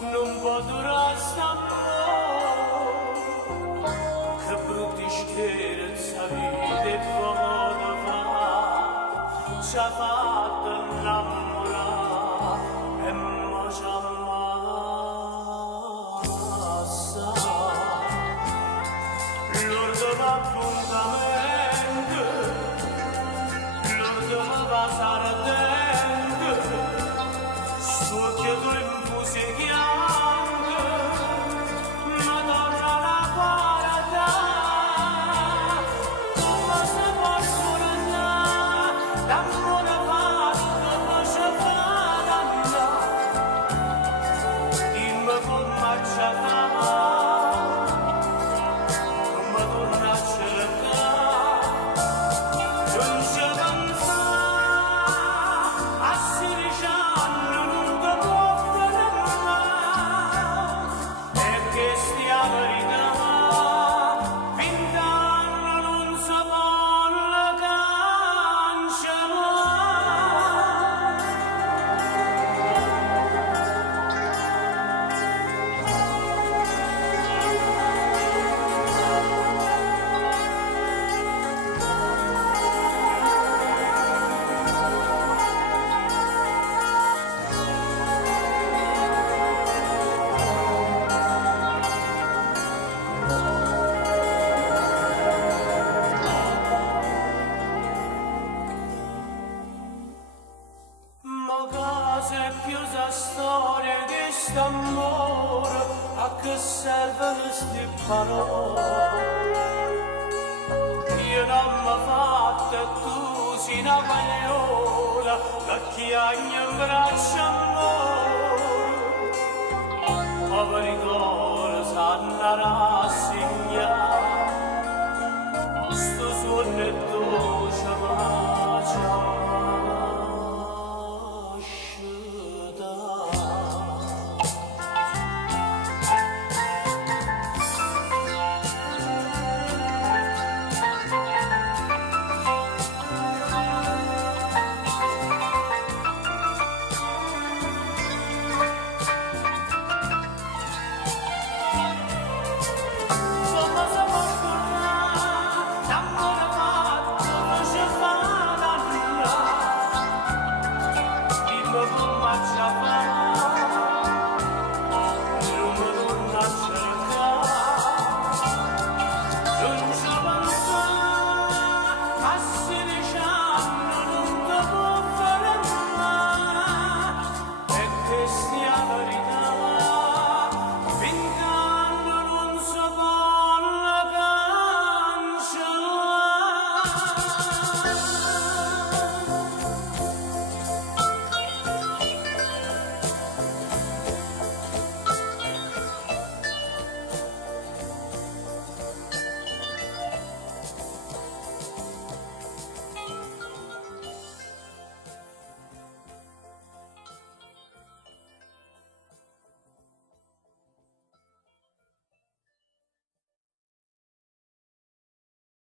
Non potrà stare, che brutti scherzi avete fatto fare, ci ha fatto innamorare e mo ci ammazza. L'ultimo appuntamento, l'ultimo passare tempo, sto chiedo in musica. Storia di st'amore, a che serve queste parole? Io non mi fatto e tu sei una pagliola, che chi ha in braccio